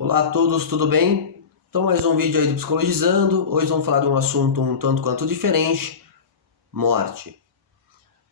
Olá a todos, tudo bem? Então mais um vídeo aí do Psicologizando. Hoje vamos falar de um assunto um tanto quanto diferente, morte.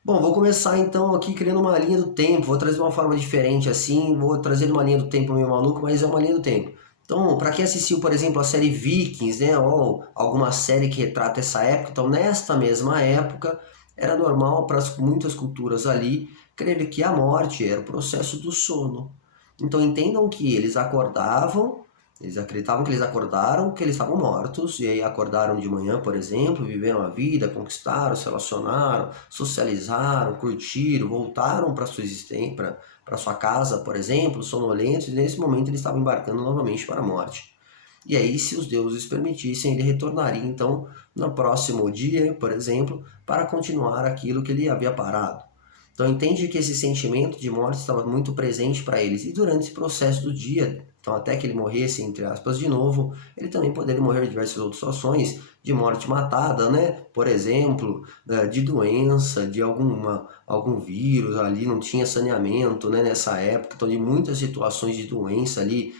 Bom, vou começar então aqui criando uma linha do tempo, vou trazer uma forma diferente assim, vou trazer uma linha do tempo meio maluco, mas é uma linha do tempo. Então, para quem assistiu, por exemplo, a série Vikings, né, ou alguma série que retrata essa época, então nesta mesma época era normal para muitas culturas ali crer que a morte era o processo do sono. Então entendam que eles acreditavam que eles acordaram, que eles estavam mortos, e aí acordaram de manhã, por exemplo, viveram a vida, conquistaram, se relacionaram, socializaram, curtiram, voltaram para sua existência, para sua casa, por exemplo, sonolentos, e nesse momento eles estavam embarcando novamente para a morte. E aí, se os deuses permitissem, ele retornaria então no próximo dia, por exemplo, para continuar aquilo que ele havia parado. Então entende que esse sentimento de morte estava muito presente para eles. E durante esse processo do dia, então até que ele morresse, entre aspas, de novo, ele também poderia morrer de diversas outras situações, de morte matada, né? Por exemplo, de doença, de algum vírus ali, não tinha saneamento, né, nessa época, então de muitas situações de doença ali,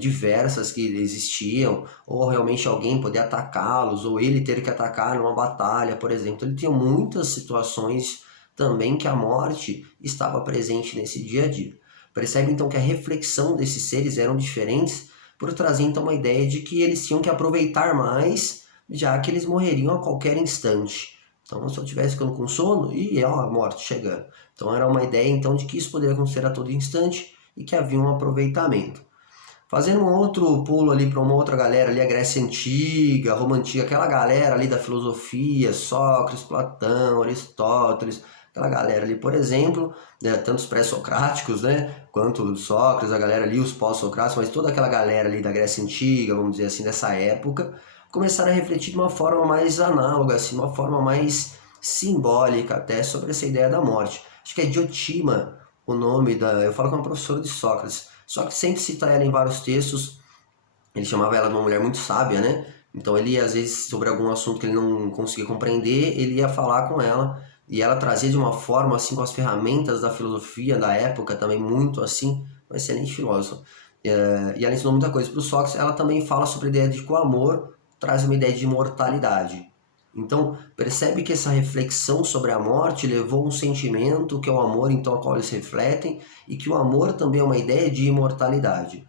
diversas que existiam, ou realmente alguém poder atacá-los, ou ele ter que atacar numa batalha, por exemplo. Então, ele tinha muitas situações também que a morte estava presente nesse dia a dia. Percebe então que a reflexão desses seres eram diferentes por trazer então uma ideia de que eles tinham que aproveitar mais, já que eles morreriam a qualquer instante. Então, se eu estivesse ficando com sono, e ó, a morte chegando. Então, era uma ideia então de que isso poderia acontecer a todo instante e que havia um aproveitamento. Fazendo um outro pulo ali para uma outra galera ali, a Grécia Antiga, Roma Antiga, aquela galera ali da filosofia, Sócrates, Platão, Aristóteles, aquela galera ali, por exemplo, né, tanto os pré-socráticos, né, quanto os Sócrates, a galera ali, os pós-socráticos, mas toda aquela galera ali da Grécia Antiga, vamos dizer assim, dessa época, começaram a refletir de uma forma mais análoga, assim, uma forma mais simbólica até sobre essa ideia da morte. Acho que é Diotima o nome da... Eu falo com uma professora de Sócrates, só que sempre cita ela em vários textos. Ele chamava ela de uma mulher muito sábia, né? Então ele, às vezes, sobre algum assunto que ele não conseguia compreender, ele ia falar com ela e ela trazia de uma forma, assim, com as ferramentas da filosofia da época, também muito assim, uma excelente filósofa. E ela ensinou muita coisa para o Sócrates. Ela também fala sobre a ideia de que o amor traz uma ideia de imortalidade. Então, percebe que essa reflexão sobre a morte levou um sentimento, que é o amor, então, a qual eles refletem, e que o amor também é uma ideia de imortalidade.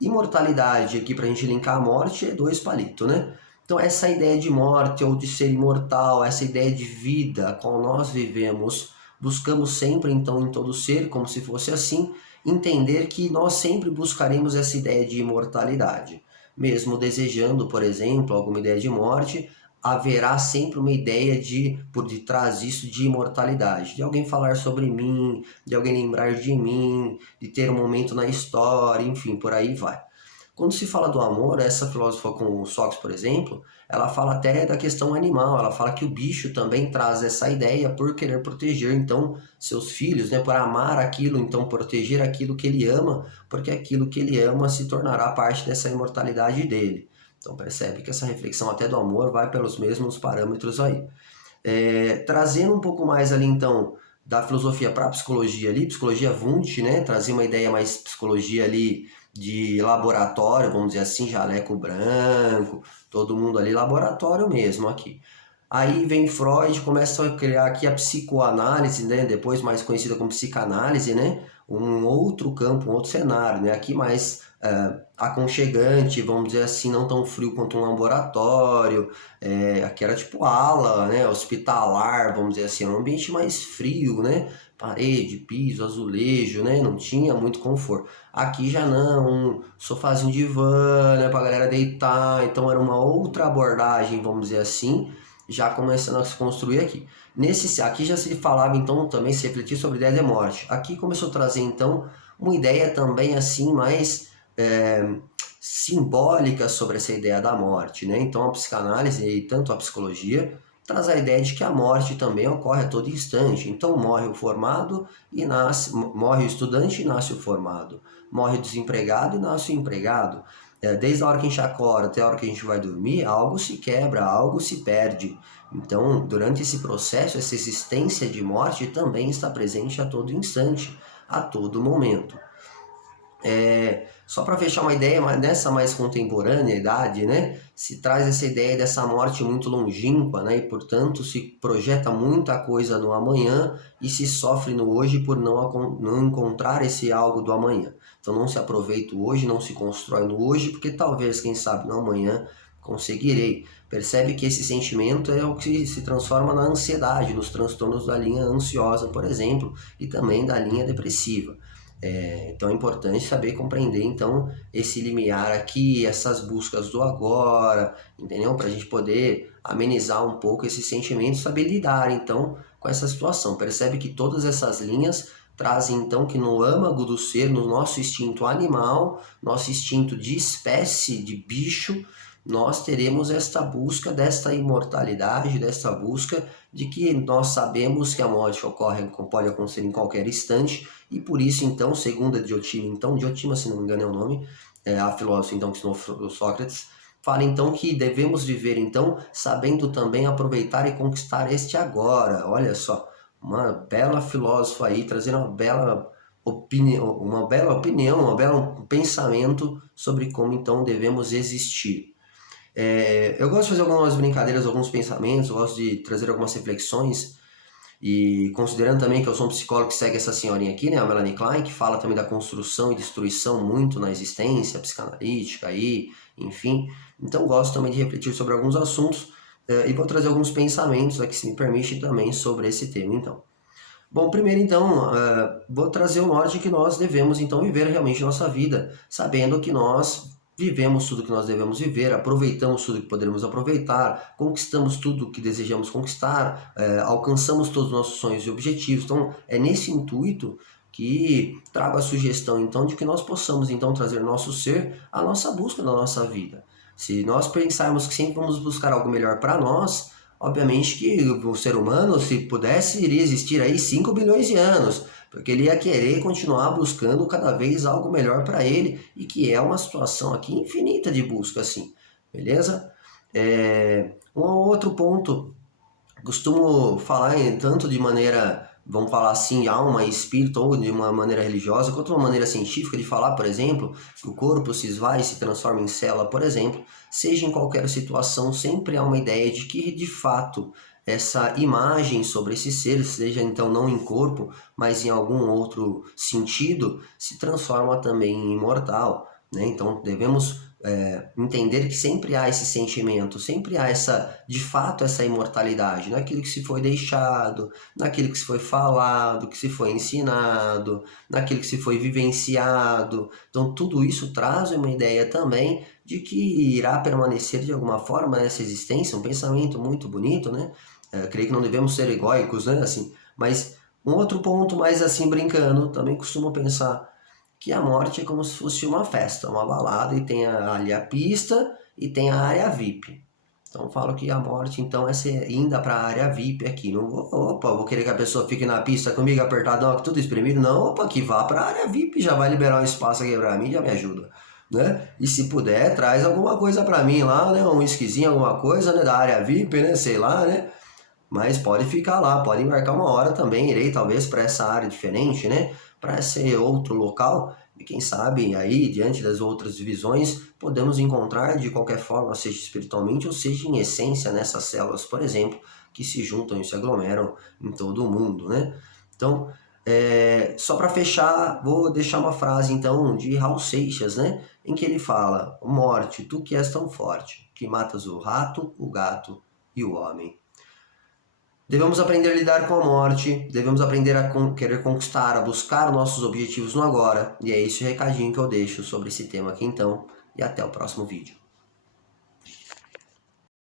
Imortalidade, aqui para a gente linkar a morte, é dois palitos, né? Então, essa ideia de morte ou de ser imortal, essa ideia de vida a qual nós vivemos, buscamos sempre, então, em todo ser, como se fosse assim, entender que nós sempre buscaremos essa ideia de imortalidade. Mesmo desejando, por exemplo, alguma ideia de morte, haverá sempre uma ideia de, por detrás disso, de imortalidade. De alguém falar sobre mim, de alguém lembrar de mim, de ter um momento na história, enfim, por aí vai. Quando se fala do amor, essa filósofa com o Sócrates, por exemplo, ela fala até da questão animal, ela fala que o bicho também traz essa ideia por querer proteger, então, seus filhos, né, por amar aquilo, então, proteger aquilo que ele ama, porque aquilo que ele ama se tornará parte dessa imortalidade dele. Então, percebe que essa reflexão até do amor vai pelos mesmos parâmetros aí. Trazendo um pouco mais ali, então, da filosofia para a psicologia ali, psicologia Wundt, né? Trazer uma ideia mais psicologia ali de laboratório, vamos dizer assim, jaleco branco, todo mundo ali, laboratório mesmo aqui. Aí vem Freud, começa a criar aqui a psicoanálise, né? Depois mais conhecida como psicanálise, né? Um outro campo, um outro cenário, né? Aqui mais aconchegante, vamos dizer assim, não tão frio quanto um laboratório. Aqui era tipo ala, né? Hospitalar, vamos dizer assim, era um ambiente mais frio, né? Parede, piso, azulejo, né? Não tinha muito conforto. Aqui já não, um sofazinho de van, né? Pra galera deitar. Então era uma outra abordagem, vamos dizer assim, já começando a se construir aqui. Aqui já se falava então também, se refletir sobre a ideia de morte. Aqui começou a trazer então uma ideia também assim mais é, simbólica sobre essa ideia da morte, né? Então a psicanálise e tanto a psicologia traz a ideia de que a morte também ocorre a todo instante. Então morre o formado e nasce, morre o estudante e nasce o formado, morre o desempregado e nasce o empregado. Desde a hora que a gente acorda até a hora que a gente vai dormir, algo se quebra, algo se perde. Então, durante esse processo, essa existência de morte também está presente a todo instante, a todo momento. Só para fechar uma ideia, mas nessa mais contemporaneidade, né, se traz essa ideia dessa morte muito longínqua, né, e portanto se projeta muita coisa no amanhã e se sofre no hoje por não encontrar esse algo do amanhã. Então não se aproveita o hoje, não se constrói no hoje, porque talvez, quem sabe, no amanhã conseguirei. Percebe que esse sentimento é o que se transforma na ansiedade, nos transtornos da linha ansiosa, por exemplo, e também da linha depressiva. Então é importante saber compreender então esse limiar aqui, essas buscas do agora, entendeu? Para a gente poder amenizar um pouco esse sentimento, saber lidar então com essa situação. Percebe que todas essas linhas trazem então que no âmago do ser, no nosso instinto animal, nosso instinto de espécie, de bicho, nós teremos esta busca desta imortalidade, desta busca de que nós sabemos que a morte pode acontecer em qualquer instante, e por isso, então, segundo a Diotima, se não me engano é o nome, a filósofa, então, que ensinou Sócrates, fala, então, que devemos viver, então, sabendo também aproveitar e conquistar este agora. Olha só, uma bela filósofa aí, trazendo uma bela opinião, um belo pensamento sobre como, então, devemos existir. Eu gosto de fazer algumas brincadeiras, alguns pensamentos, gosto de trazer algumas reflexões, e considerando também que eu sou um psicólogo que segue essa senhorinha aqui, né, a Melanie Klein, que fala também da construção e destruição muito na existência psicanalítica aí, enfim. Então gosto também de refletir sobre alguns assuntos, e vou trazer alguns pensamentos aqui, se me permite, também sobre esse tema, então. Bom, primeiro então, vou trazer o norte que nós devemos então viver realmente nossa vida, sabendo que nós vivemos tudo que nós devemos viver, aproveitamos tudo que poderemos aproveitar, conquistamos tudo que desejamos conquistar, alcançamos todos os nossos sonhos e objetivos. Então, é nesse intuito que trago a sugestão então de que nós possamos então trazer nosso ser à nossa busca na nossa vida. Se nós pensarmos que sempre vamos buscar algo melhor para nós, obviamente que o ser humano, se pudesse, iria existir aí 5 bilhões de anos, porque ele ia querer continuar buscando cada vez algo melhor para ele, e que é uma situação aqui infinita de busca, assim, beleza? Um outro ponto, costumo falar tanto de maneira, vamos falar assim, alma e espírito, ou de uma maneira religiosa, quanto uma maneira científica de falar, por exemplo, que o corpo se esvai e se transforma em célula, por exemplo, seja em qualquer situação, sempre há uma ideia de que, de fato, essa imagem sobre esse ser, seja então não em corpo, mas em algum outro sentido, se transforma também em imortal, né? Então devemos entender que sempre há esse sentimento, sempre há de fato, essa imortalidade naquilo que se foi deixado, naquilo que se foi falado, que se foi ensinado, naquilo que se foi vivenciado. Então tudo isso traz uma ideia também de que irá permanecer de alguma forma nessa existência, um pensamento muito bonito, né? Creio que não devemos ser egóicos, né? Assim, mas um outro ponto mais assim, brincando, também costumo pensar que a morte é como se fosse uma festa, uma balada, e tem ali a pista e tem a área VIP. Então eu falo que a morte então é ser ainda para a área VIP aqui. Não vou querer que a pessoa fique na pista comigo apertadão, tudo espremido. Não, opa, que vá para a área VIP, já vai liberar um espaço aqui para mim, já me ajuda, né? E se puder, traz alguma coisa para mim lá, né? Um esquisinho, alguma coisa, né? Da área VIP, né? Sei lá, né? Mas pode ficar lá, pode marcar uma hora também, irei talvez para essa área diferente, né? Para esse outro local, e quem sabe aí, diante das outras divisões, podemos encontrar de qualquer forma, seja espiritualmente ou seja em essência, nessas células, por exemplo, que se juntam e se aglomeram em todo o mundo, né? Então, só para fechar, vou deixar uma frase então de Raul Seixas, né? Em que ele fala: morte, tu que és tão forte, que matas o rato, o gato e o homem. Devemos aprender a lidar com a morte, devemos aprender a querer conquistar, a buscar nossos objetivos no agora. E é esse o recadinho que eu deixo sobre esse tema aqui então, e até o próximo vídeo.